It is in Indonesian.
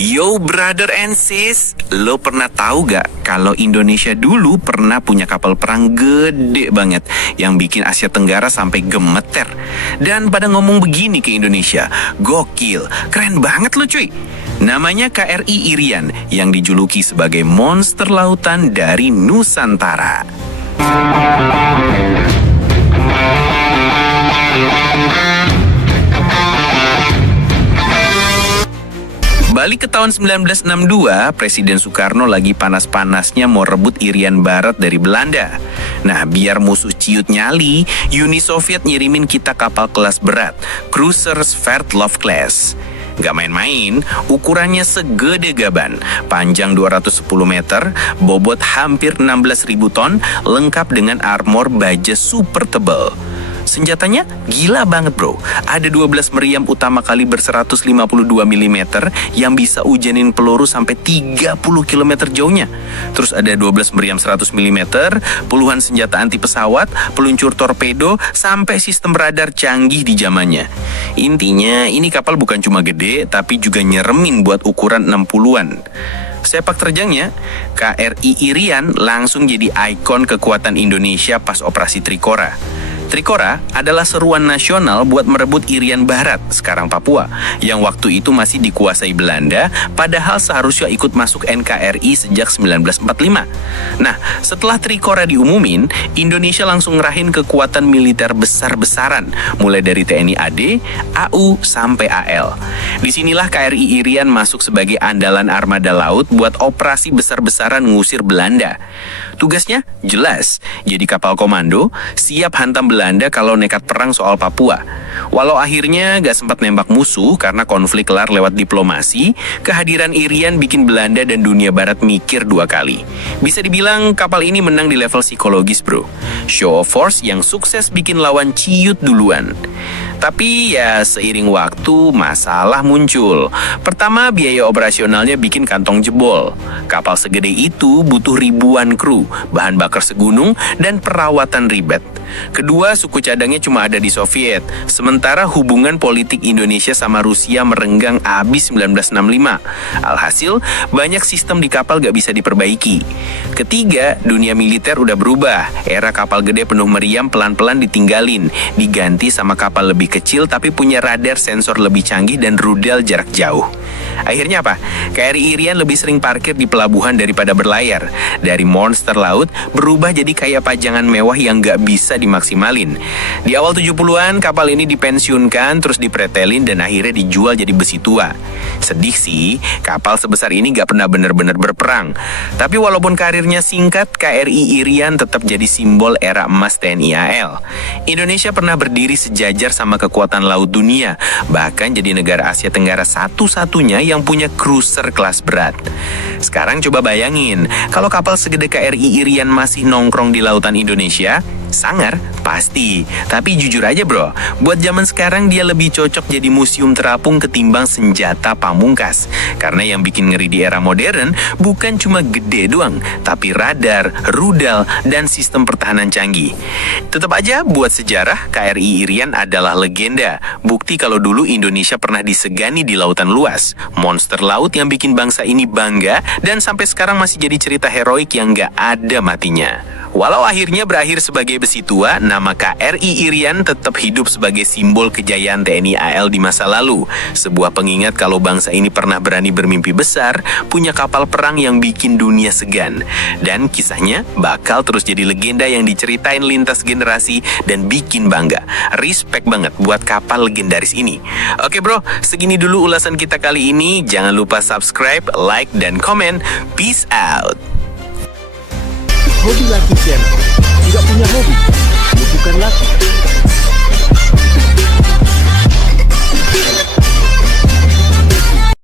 Yo brother and sis, lo pernah tahu gak kalau Indonesia dulu pernah punya kapal perang gede banget yang bikin Asia Tenggara sampai gemeter. Dan pada ngomong begini ke Indonesia, gokil, keren banget lo cuy. Namanya KRI Irian yang dijuluki sebagai monster lautan dari Nusantara. Balik ke tahun 1962, Presiden Soekarno lagi panas-panasnya mau rebut Irian Barat dari Belanda. Nah, biar musuh ciut nyali, Uni Soviet ngirimin kita kapal kelas berat, cruiser Sverdlov class. Gak main-main, ukurannya segede gaban, panjang 210 meter, bobot hampir 16.000 ton, lengkap dengan armor baja super tebal. Senjatanya gila banget bro. Ada 12 meriam utama kaliber 152 mm yang bisa ujanin peluru sampai 30 km jauhnya. Terus ada 12 meriam 100 mm, puluhan senjata anti pesawat, peluncur torpedo, sampai sistem radar canggih di zamannya. Intinya ini kapal bukan cuma gede, tapi juga nyeremin buat ukuran 60-an. Sepak terjangnya, KRI Irian langsung jadi ikon kekuatan Indonesia pas operasi Trikora. Trikora adalah seruan nasional buat merebut Irian Barat, sekarang Papua, yang waktu itu masih dikuasai Belanda, padahal seharusnya ikut masuk NKRI sejak 1945. Nah, setelah Trikora diumumin, Indonesia langsung ngerahin kekuatan militer besar-besaran, mulai dari TNI AD, AU, sampai AL. Disinilah KRI Irian masuk sebagai andalan armada laut buat operasi besar-besaran ngusir Belanda. Tugasnya jelas, jadi kapal komando, siap hantam Belanda kalau nekat perang soal Papua. Walau akhirnya gak sempat nembak musuh karena konflik kelar lewat diplomasi, kehadiran Irian bikin Belanda dan dunia barat mikir dua kali. Bisa dibilang kapal ini menang di level psikologis bro. Show of force yang sukses bikin lawan ciut duluan. Tapi ya seiring waktu masalah muncul. Pertama, biaya operasionalnya bikin kantong jebol. Kapal segede itu butuh ribuan kru, bahan bakar segunung, dan perawatan ribet. Kedua, suku cadangnya cuma ada di Soviet. Sementara hubungan politik Indonesia sama Rusia merenggang abis 1965. Alhasil, banyak sistem di kapal gak bisa diperbaiki. Ketiga, dunia militer udah berubah. Era kapal gede penuh meriam pelan-pelan ditinggalin, diganti sama kapal lebih kecil tapi punya radar sensor lebih canggih dan rudal jarak jauh. Akhirnya apa? KRI Irian lebih sering parkir di pelabuhan daripada berlayar. Dari monster laut berubah jadi kayak pajangan mewah yang gak bisa dimaksimalin. Di awal 70-an kapal ini dipensiunkan, terus dipretelin dan akhirnya dijual jadi besi tua. Sedih sih, kapal sebesar ini gak pernah benar-benar berperang. Tapi walaupun karirnya singkat, KRI Irian tetap jadi simbol era emas TNI AL. Indonesia pernah berdiri sejajar sama kekuatan laut dunia, bahkan jadi negara Asia Tenggara satu-satunya yang punya cruiser kelas berat. Sekarang coba bayangin, kalau kapal segede KRI Irian masih nongkrong di lautan Indonesia, sangar, pasti. Tapi jujur aja bro, buat zaman sekarang dia lebih cocok jadi museum terapung ketimbang senjata pamungkas. Karena yang bikin ngeri di era modern bukan cuma gede doang, tapi radar, rudal, dan sistem pertahanan canggih. Tetap aja buat sejarah, KRI Irian adalah legenda. Bukti kalau dulu Indonesia pernah disegani di lautan luas. Monster laut yang bikin bangsa ini bangga dan sampai sekarang masih jadi cerita heroik yang gak ada matinya. Walau akhirnya berakhir sebagai besi tua, nama KRI Irian tetap hidup sebagai simbol kejayaan TNI AL di masa lalu. Sebuah pengingat kalau bangsa ini pernah berani bermimpi besar, punya kapal perang yang bikin dunia segan. Dan kisahnya bakal terus jadi legenda yang diceritain lintas generasi dan bikin bangga. Respect banget buat kapal legendaris ini. Oke bro, segini dulu ulasan kita kali ini. Jangan lupa subscribe, like, dan komen. Peace out. Hobi Laki Channel. Tidak punya hobi, bukan laki.